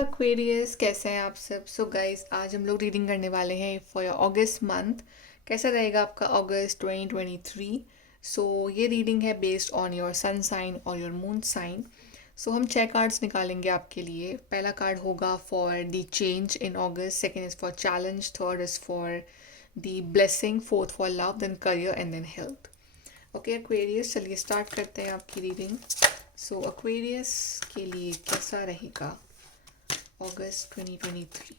Aquarius, कैसे हैं आप सब? सो गाइस, आज हम लोग रीडिंग करने वाले हैं फॉर योर अगस्त मंथ। कैसा रहेगा आपका अगस्त 2023? सो ये रीडिंग है based on your sun sign और योर मून साइन। सो हम 6 कार्ड्स निकालेंगे आपके लिए। पहला कार्ड होगा for the change in August, second is for challenge, third is for the blessing, fourth for love, then career and then health. Okay Aquarius, चलिए start करते हैं आपकी रीडिंग। सो एक्वेरियस के लिए कैसा रहेगा अगस्त 2023?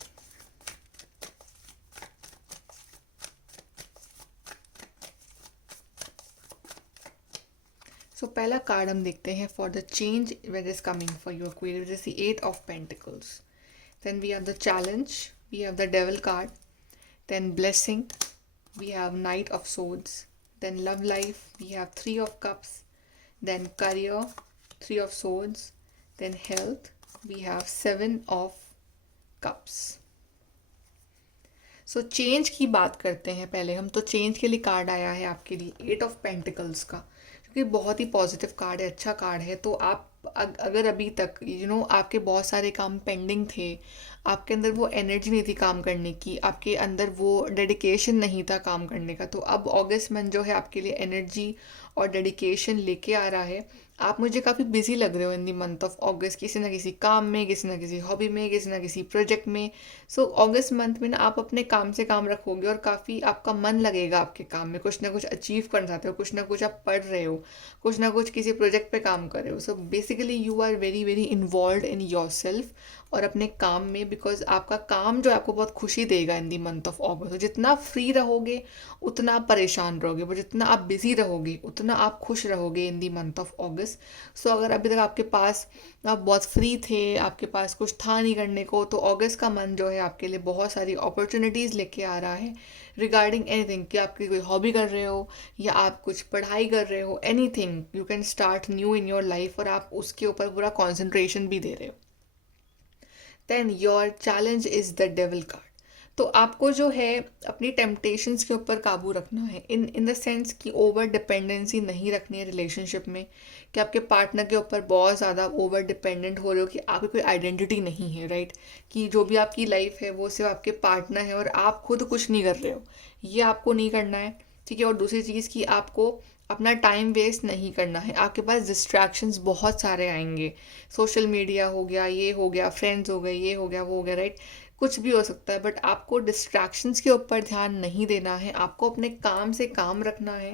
सो पहला कार्ड हम देखते हैं for the change where is coming for your query, is the 8 of Pentacles. Then we have the challenge, we have the devil card, then blessing, we have Knight of Swords, then love life, we have 3 of Cups, then career, 3 of Swords, then health, we have 7 of Cups. So change की बात करते हैं पहले हम। तो change के लिए card आया है आपके लिए 8 of Pentacles का, क्योंकि बहुत ही पॉजिटिव कार्ड है, अच्छा कार्ड है। तो आप अगर अभी तक आपके बहुत सारे काम पेंडिंग थे, आपके अंदर वो एनर्जी नहीं थी काम करने की, आपके अंदर वो डेडिकेशन नहीं था काम करने का, तो अब अगस्त मंथ जो है आपके लिए एनर्जी और डेडिकेशन लेके आ रहा है। आप मुझे काफ़ी बिजी लग रहे हो इन दी मंथ ऑफ अगस्त, किसी ना किसी काम में, किसी ना किसी हॉबी में, किसी ना किसी प्रोजेक्ट में। सो अगस्त मंथ में ना आप अपने काम से काम रखोगे और काफ़ी आपका मन लगेगा आपके काम में, कुछ ना कुछ अचीव करना चाहते हो, कुछ ना कुछ आप पढ़ रहे हो, कुछ ना कुछ किसी प्रोजेक्ट पे काम कर रहे हो। So basically you are very very involve in your self और अपने काम में, बिकॉज आपका काम जो है आपको बहुत खुशी देगा इन दी मंथ ऑफ अगस्त। तो जितना फ्री रहोगे उतना आप परेशान रहोगे, पर जितना आप बिजी रहोगे उतना आप खुश रहोगे इन दी मंथ ऑफ अगस्त। सो अगर अभी तक आपके पास आप बहुत फ्री थे, आपके पास कुछ था नहीं करने को, तो अगस्त का मंथ जो है आपके लिए बहुत सारी अपॉर्चुनिटीज़ लेके आ रहा है रिगार्डिंग एनीथिंग, कि आपकी कोई हॉबी कर रहे हो या आप कुछ पढ़ाई कर रहे हो, anything you can start new in your life और आप उसके ऊपर पूरा कॉन्सेंट्रेशन भी दे रहे हो। Then your challenge is the devil card. तो आपको जो है अपनी टेम्पटेशंस के ऊपर काबू रखना है, इन द सेंस कि ओवर डिपेंडेंसी नहीं रखनी है रिलेशनशिप में, कि आपके पार्टनर के ऊपर बहुत ज़्यादा ओवर डिपेंडेंट हो रहे हो, कि आपकी कोई आइडेंटिटी नहीं है, राइट? कि जो भी आपकी लाइफ है वो सिर्फ आपके पार्टनर है और आप खुद कुछ नहीं कर रहे हो, ये आपको नहीं करना है, ठीक है? और दूसरी चीज़ कि आपको अपना टाइम वेस्ट नहीं करना है। आपके पास डिस्ट्रैक्शंस बहुत सारे आएंगे, सोशल मीडिया हो गया, ये हो गया, फ्रेंड्स हो गए, ये हो गया, वो हो गया, राइट? कुछ भी हो सकता है, बट आपको डिस्ट्रैक्शंस के ऊपर ध्यान नहीं देना है, आपको अपने काम से काम रखना है।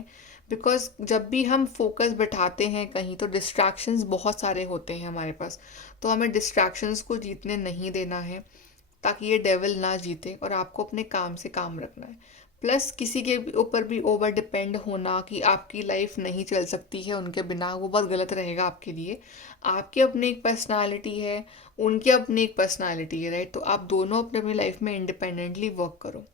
बिकॉज जब भी हम फोकस बैठाते हैं कहीं, तो डिस्ट्रैक्शंस बहुत सारे होते हैं हमारे पास, तो हमें डिस्ट्रैक्शंस को जीतने नहीं देना है, ताकि ये डेविल ना जीते, और आपको अपने काम से काम रखना है। प्लस किसी के ऊपर भी ओवर डिपेंड होना कि आपकी लाइफ नहीं चल सकती है उनके बिना, वो बहुत गलत रहेगा आपके लिए। आपकी अपनी एक पर्सनालिटी है, उनकी अपनी एक पर्सनालिटी है, राइट? तो आप दोनों अपने अपनी लाइफ में इंडिपेंडेंटली वर्क करो।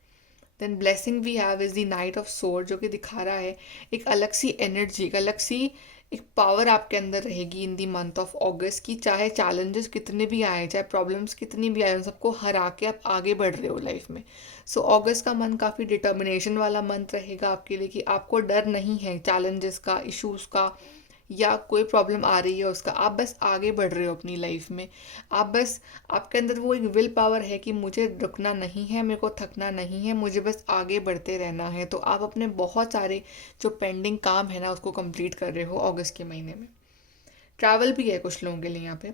Then blessing we have is the knight of sword, जो कि दिखा रहा है एक अलग सी एनर्जी, एक अलग सी एक पावर आपके अंदर रहेगी इन दी मंथ ऑफ अगस्त की। चाहे चैलेंजेस कितने भी आए, चाहे प्रॉब्लम्स कितनी भी आए, उन सबको हरा के आप आगे बढ़ रहे हो लाइफ में। सो अगस्त का मंथ काफ़ी डिटर्मिनेशन वाला मंथ रहेगा आपके लिए, कि आपको डर नहीं है चैलेंजेस का, इश्यूज़ का, या कोई प्रॉब्लम आ रही है उसका, आप बस आगे बढ़ रहे हो अपनी लाइफ में। आप बस, आपके अंदर वो एक विल पावर है कि मुझे रुकना नहीं है, मेरे को थकना नहीं है, मुझे बस आगे बढ़ते रहना है। तो आप अपने बहुत सारे जो पेंडिंग काम है ना, उसको कंप्लीट कर रहे हो अगस्त के महीने में। ट्रैवल भी है कुछ लोगों के लिए यहाँ पे।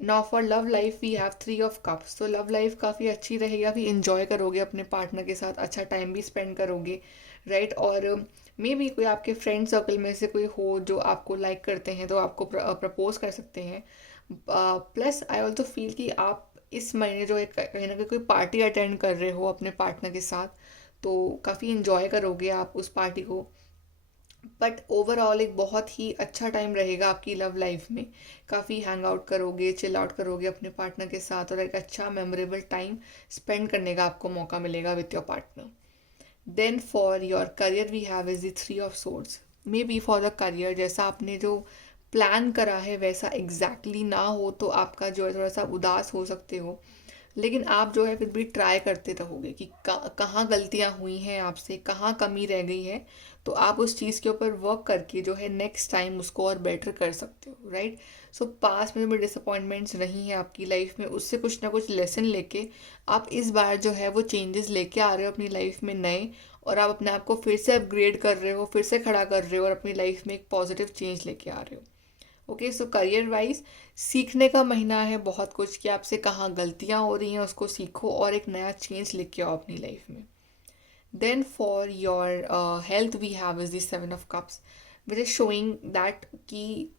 Now for love life we have 3 of Cups। तो लव लाइफ काफ़ी अच्छी रहेगी, काफ़ी इंजॉय करोगे अपने पार्टनर के साथ, अच्छा टाइम भी स्पेंड करोगे, राइट? और मे बी कोई आपके फ्रेंड सर्कल में से कोई हो जो आपको लाइक करते हैं, तो आपको प्रपोज कर सकते हैं। प्लस आई ऑल्सो फील कि आप इस महीने जो है कहीं ना कहीं कोई पार्टी अटेंड कर रहे हो अपने पार्टनर के साथ, तो काफ़ी इंजॉय करोगे आप उस पार्टी को। बट ओवरऑल एक बहुत ही अच्छा टाइम रहेगा आपकी लव लाइफ में, काफ़ी हैंग आउट करोगे, चिल आउट करोगे अपने पार्टनर के साथ, और एक अच्छा मेमोरेबल टाइम स्पेंड करने का आपको मौका मिलेगा with your partner. Then for your career we have is the 3 of Swords। May be for the career, जैसा आपने जो प्लान करा है वैसा एग्जैक्टली ना हो, तो आपका जो है थोड़ा सा उदास हो सकते हो, लेकिन आप जो है फिर भी ट्राई करते रहोगे कि कहाँ गलतियाँ हुई हैं आपसे, कहाँ कमी रह गई है, तो आप उस चीज़ के ऊपर वर्क करके जो है नेक्स्ट टाइम उसको और बेटर कर सकते हो, राइट। सो पास्ट में जो भी डिसअपॉइंटमेंट्स रही हैं आपकी लाइफ में, उससे कुछ ना कुछ लेसन लेके आप इस बार जो है वो चेंजेस लेके आ रहे हो अपनी लाइफ में नए, और आप अपने आप को फिर से अपग्रेड कर रहे हो, फिर से खड़ा कर रहे हो और अपनी लाइफ में एक पॉजिटिव चेंज लेके आ रहे हो। ओके, सो करियर वाइज सीखने का महीना है बहुत कुछ, कि आपसे कहाँ गलतियाँ हो रही हैं उसको सीखो और एक नया चेंज लेके आओ अपनी लाइफ में। Then for your health we have is the 7 of Cups, which is showing that कि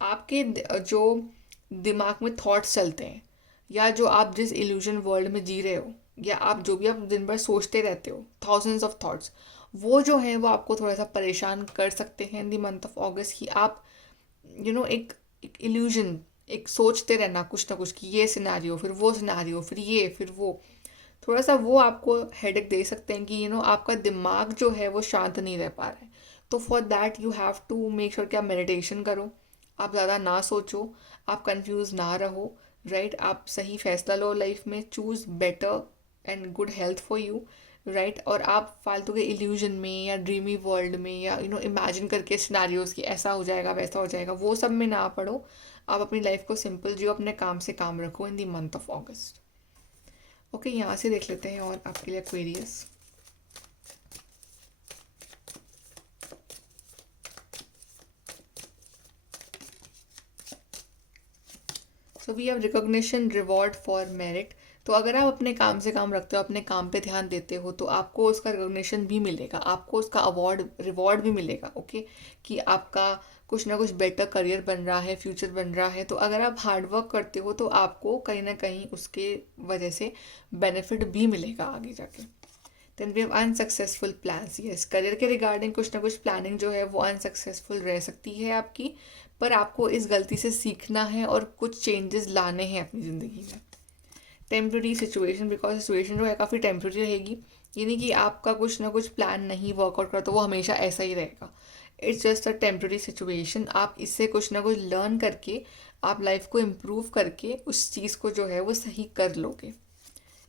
आपके जो दिमाग में थॉट्स चलते हैं, या जो आप जिस इल्यूजन वर्ल्ड में जी रहे हो, या आप जो भी आप दिन भर सोचते रहते हो, थाउजेंड्स ऑफ थॉट्स, वो जो है वो आपको थोड़ा सा परेशान कर सकते हैं इन द मंथ ऑफ अगस्त। कि आप एक इल्यूजन, एक सोचते रहना कुछ ना कुछ, कि ये सिनेरियो फिर वो सिनेरियो फिर ये फिर वो, थोड़ा सा वो आपको हेडेक दे सकते हैं कि आपका दिमाग जो है वो शांत नहीं रह पा रहा है। तो for that you have to make sure कि आप मेडिटेशन करो, आप ज़्यादा ना सोचो, आप कंफ्यूज ना रहो, राइट। आप सही फैसला लो लाइफ में, choose better and good health for you, right. और आप फालतू के इल्यूजन में या ड्रीमी वर्ल्ड में या इमेजिन करके सिनारियोज कि ऐसा हो जाएगा वैसा हो जाएगा, वो सब में ना पढ़ो। आप अपनी लाइफ को सिंपल जियो, अपने काम से काम रखो in the month of August. Okay, यहाँ से देख लेते हैं और आपके लिए Aquarius. So we have recognition reward for merit. तो अगर आप अपने काम से काम रखते हो, अपने काम पे ध्यान देते हो, तो आपको उसका रिकॉग्निशन भी मिलेगा, आपको उसका अवार्ड रिवॉर्ड भी मिलेगा। ओके, कि आपका कुछ ना कुछ बेटर करियर बन रहा है, फ्यूचर बन रहा है। तो अगर आप हार्ड वर्क करते हो तो आपको कहीं ना कहीं उसके वजह से बेनिफिट भी मिलेगा आगे जाके। Then we have unsuccessful plans. Yes, career के रिगार्डिंग कुछ ना कुछ प्लानिंग जो है वो अनसक्सेसफुल रह सकती है आपकी, पर आपको इस गलती से सीखना है और कुछ चेंजेस लाने हैं अपनी ज़िंदगी में। टेम्प्रेरी सिचुएशन, बिकॉज सिचुएशन जो है काफ़ी टेम्प्रेरी रहेगी, ये नहीं कि आपका कुछ ना कुछ प्लान नहीं वर्कआउट करा तो वो हमेशा ऐसा ही रहेगा। It's just a temporary situation. आप इससे कुछ ना कुछ लर्न करके, आप लाइफ को इम्प्रूव करके उस चीज़ को जो है वो सही कर लोगे।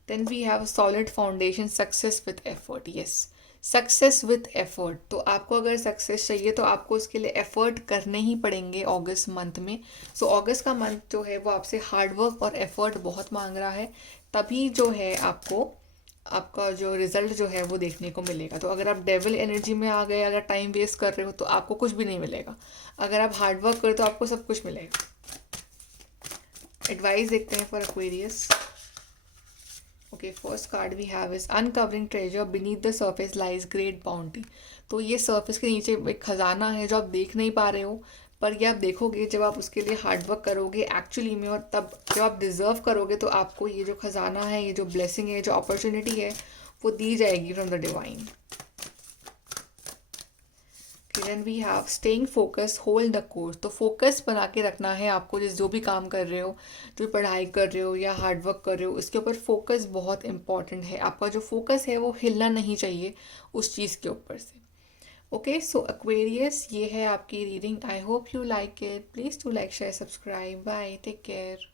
Then we have a solid foundation, success with effort. Yes, success with effort. तो आपको अगर सक्सेस चाहिए तो आपको उसके लिए एफर्ट करने ही पड़ेंगे अगस्त मंथ में। सो अगस्त का मंथ जो है वो आपसे हार्डवर्क और एफर्ट बहुत मांग रहा है, तभी जो है आपको आपका जो रिजल्ट जो है वो देखने को मिलेगा। तो अगर आप डेविल एनर्जी में आ गए, अगर टाइम वेस्ट कर रहे हो, तो आपको कुछ भी नहीं मिलेगा। अगर आप हार्डवर्क करो तो आपको सब कुछ मिलेगा। एडवाइस देखते हैं for Aquarius. Okay, first card we have is uncovering treasure, beneath the surface lies great bounty. तो ये सर्फेस के नीचे एक खजाना है जो आप देख नहीं पा रहे हो, पर ये आप देखोगे जब आप उसके लिए हार्डवर्क करोगे एक्चुअली में, और तब जब आप डिजर्व करोगे तो आपको ये जो खजाना है, ये जो ब्लेसिंग है, जो अपॉर्चुनिटी है, वो दी जाएगी from the divine. Then we have staying focus, hold the course. तो फोकस बना के रखना है आपको, जो भी काम कर रहे हो, जो भी पढ़ाई कर रहे हो या हार्डवर्क कर रहे हो, इसके ऊपर फोकस बहुत इंपॉर्टेंट है। आपका जो फोकस है वो हिलना नहीं चाहिए उस चीज़ के ऊपर से। ओके, सो एक्वेरियस, ये है आपकी reading. I hope you like it. Please to like, share, subscribe. Bye, take care.